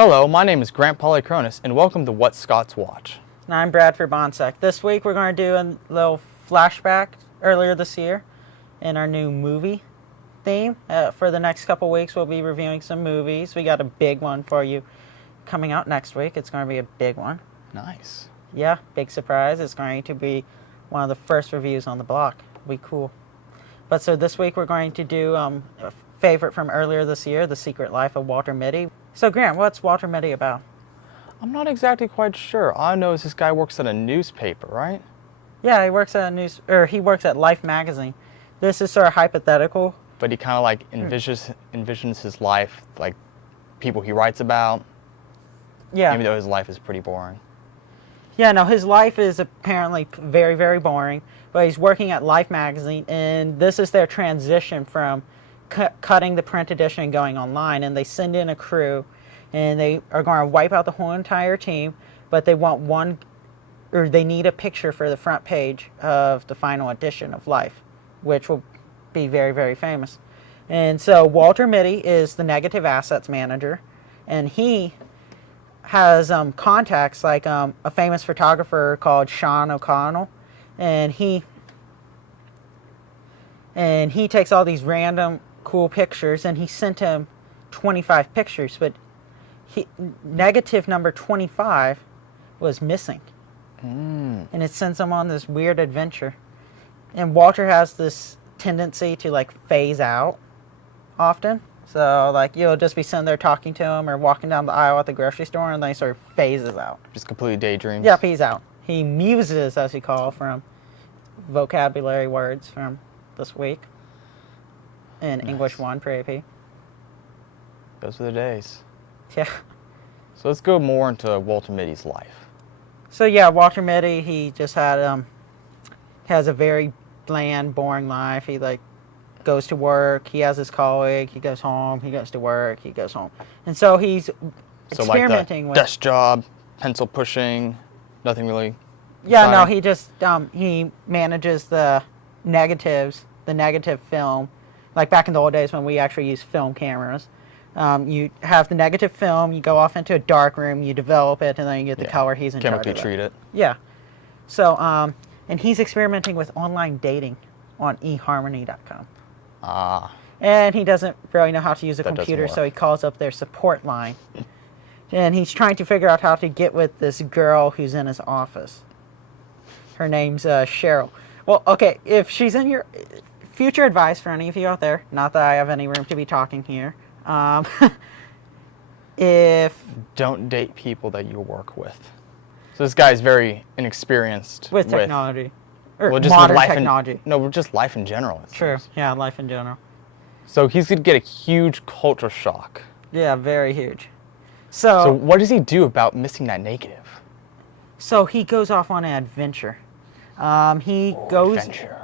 Hello, my name is Grant Polychronis, and welcome to What Scots Watch. And I'm Bradford Bonsek. This week we're going to do a little flashback earlier this year in our new movie theme. For the next couple weeks we'll be reviewing some movies. We got a big one for you coming out next week. It's going to be a big one. Nice. Yeah, big surprise. It's going to be one of the first reviews on the block. It'll be cool. But so this week we're going to do a favorite from earlier this year, The Secret Life of Walter Mitty. So Grant, what's Walter Mitty about? I'm not exactly quite sure. All I know is this guy works at a newspaper, right? Yeah, he works at Life magazine. This is sort of hypothetical. But he kind of like envisions his life, like people he writes about. Yeah. Even though his life is pretty boring. Yeah, no, his life is apparently very, very boring. But he's working at Life magazine, and this is their transition from cutting the print edition and going online. And they send in a crew, and they are going to wipe out the whole entire team. But they want they need a picture for the front page of the final edition of Life, which will be very, very famous. And so Walter Mitty is the negative assets manager, and he has contacts like a famous photographer called Sean O'Connell, and he takes all these random cool pictures, and he sent him 25 pictures, but negative number 25 was missing. And it sends him on this weird adventure. And Walter has this tendency to like phase out often. So like you'll just be sitting there talking to him or walking down the aisle at the grocery store, and then he sort of phases out. Just completely daydreams. Yep, he's out. He muses, as we call, from vocabulary words from this week in Nice. English 1 for AP. Those are the days. Yeah. So let's go more into Walter Mitty's life. So yeah, Walter Mitty, he just had has a very bland, boring life. He like goes to work, he has his colleague, he goes home, he goes to work, he goes home. And so he's experimenting like with desk job, pencil pushing, nothing really. Yeah, no, exciting. he just he manages the negative film. Like back in the old days when we actually used film cameras. You have the negative film, you go off into a dark room, you develop it, and then you get the color he's in charge of. Chemically treat it. Yeah. So, and he's experimenting with online dating on eHarmony.com. Ah. And he doesn't really know how to use a That doesn't computer, work. so he calls up their support line. And he's trying to figure out how to get with this girl who's in his office. Her name's Cheryl. Well, okay, if she's in your future advice for any of you out there, not that I have any room to be talking here, if Don't date people that you work with. So this guy's very inexperienced with technology, or well, just modern with life technology. No, just life in general. it True. seems. Yeah, life in general. So he's gonna get a huge culture shock. Yeah, very huge. So what does he do about missing that negative? So he goes off on an adventure. Adventure.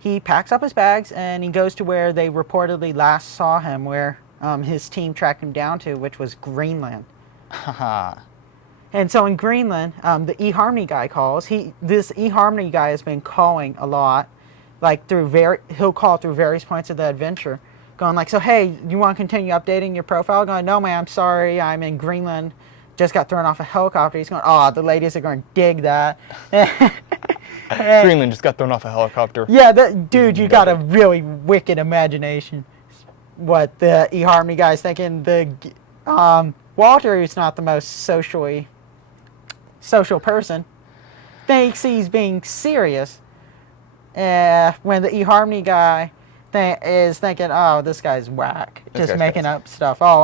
He packs up his bags and he goes to where they reportedly last saw him, where his team tracked him down to, which was Greenland. Haha. And so in Greenland, the eHarmony guy calls. This eHarmony guy has been calling a lot, like he'll call through various points of the adventure, going like, so hey, you want to continue updating your profile? Going, no man, I'm sorry, I'm in Greenland, just got thrown off a helicopter. He's going, oh, the ladies are going to dig that. Greenland just got thrown off a helicopter. Yeah, dude, you got a really wicked imagination. What the eHarmony guy's thinking. Walter, who's not the most social person, thinks he's being serious. When the eHarmony guy is thinking, oh, this guy's whack, just making up stuff. Oh,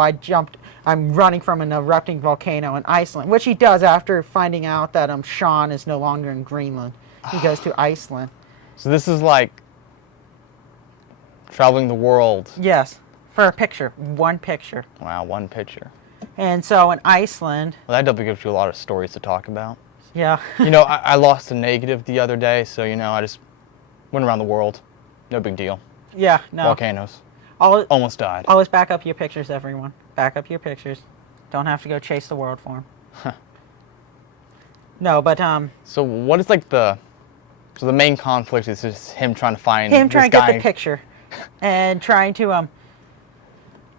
I'm running from an erupting volcano in Iceland, which he does after finding out that Sean is no longer in Greenland. He goes to Iceland. So this is like traveling the world. Yes, for a picture, one picture. Wow, one picture. And so in Iceland, Well, that definitely gives you a lot of stories to talk about. yeah. You know, I lost a negative the other day, so you know, I just went around the world. No big deal. Yeah, no. Volcanoes. Always Died. Always back up your pictures, everyone. Back up your pictures. Don't have to go chase the world for them. No, but So what is like the main conflict is just him trying to find him trying to this guy. get the picture and trying to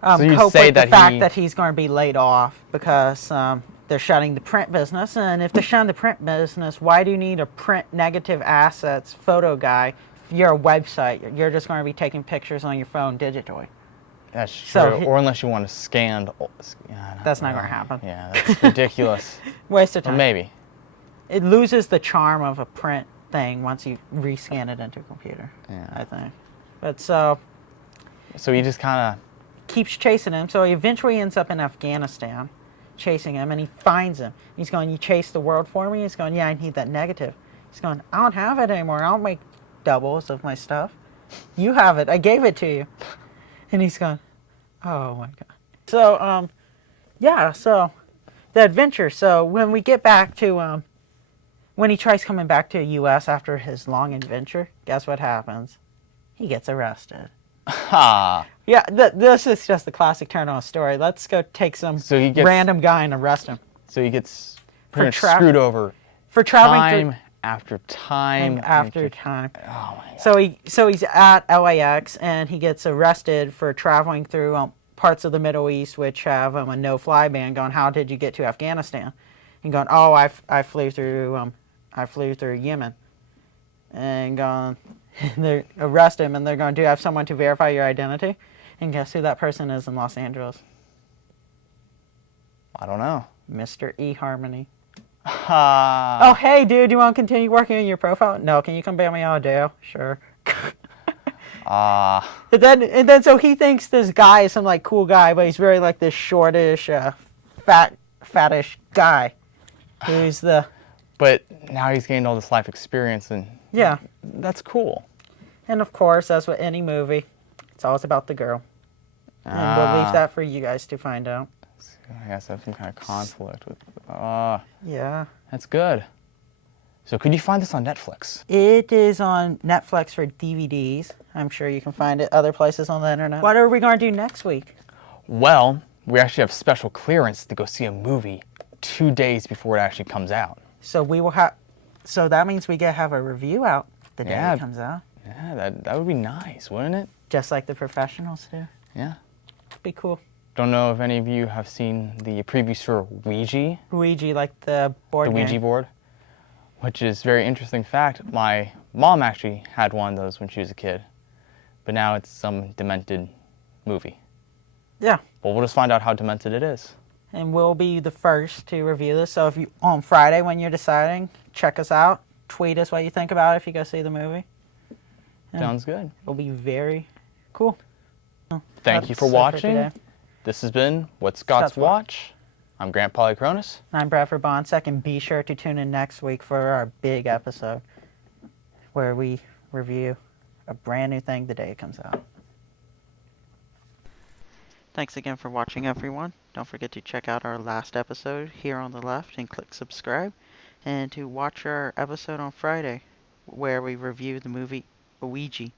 So you'd cope say with the that fact he- that he's going to be laid off because they're shutting the print business. And if they're shutting the print business, why do you need a print negative assets photo guy? If you're a website, you're just going to be taking pictures on your phone digitally. That's true. So or unless you want to scan. That's not gonna happen. Yeah, that's ridiculous. Waste of Well, time. maybe. It loses the charm of a print thing once you rescan it into a computer. Yeah. I think. But so So he just kind of. keeps chasing him. So he eventually ends up in Afghanistan, chasing him, and he finds him. He's going, "You chased the world for me?" He's going, "Yeah, I need that negative." He's going, "I don't have it anymore. I don't make doubles of my stuff. You have it. I gave it to you." And he's going, "Oh my god." So yeah. So the adventure. So when we get back to when he tries coming back to the U.S. after his long adventure, guess what happens? He gets arrested. Ha! Yeah, this is just the classic turn on a story. Let's go take some So he gets- random guy and arrest him So he gets pretty much tra- screwed over for traveling time through after time after time. Oh my god. So he's at LAX and he gets arrested for traveling through parts of the Middle East which have a no-fly ban. Going, "How did you get to Afghanistan?" And going, "Oh, I flew through Yemen." And going, they arrest him and they're going, "Do you have someone to verify your identity?" And guess who that person is in Los Angeles? I don't know. Mr. eHarmony. Ha! Oh, hey, dude, you want to continue working on your profile? No, can you come bail me out a day? Sure. Ah. And then so he thinks this guy is some like cool guy, but he's very like this shortish, fattish guy. Who's the But now he's gained all this life experience, and yeah. that's cool. And of course, as with any movie, it's always about the girl. And we'll leave that for you guys to find out. I guess I have some kind of conflict with. Yeah. That's good. So could you find this on Netflix? It is on Netflix for DVDs. I'm sure you can find it other places on the internet. What are we going to do next week? Well, we actually have special clearance to go see a movie 2 days before it actually comes out. So we will have. So that means we get to have a review out the day Yeah. it comes out, Yeah, that would be nice, wouldn't it? just like the professionals do. Yeah. Be cool. Don't know if any of you have seen the previews for Ouija, Ouija, like the board the game. Ouija board, which is very interesting fact. My mom actually had one of those when she was a kid, but now it's some demented movie. Yeah, Well, we'll just find out how demented it is. and we'll be the first to review this. So if you on Friday when you're deciding, check us out. Tweet us what you think about it if you go see the movie. Yeah. Sounds good. It'll be very cool. Thank you for That's it watching. today. This has been What Scots Scots Watch. Watch. I'm Grant Polychronis. I'm Bradford Bonsek, and be sure to tune in next week for our big episode where we review a brand new thing the day it comes out. Thanks again for watching, everyone. Don't forget to check out our last episode here on the left and click subscribe, and to watch our episode on Friday where we review the movie Ouija.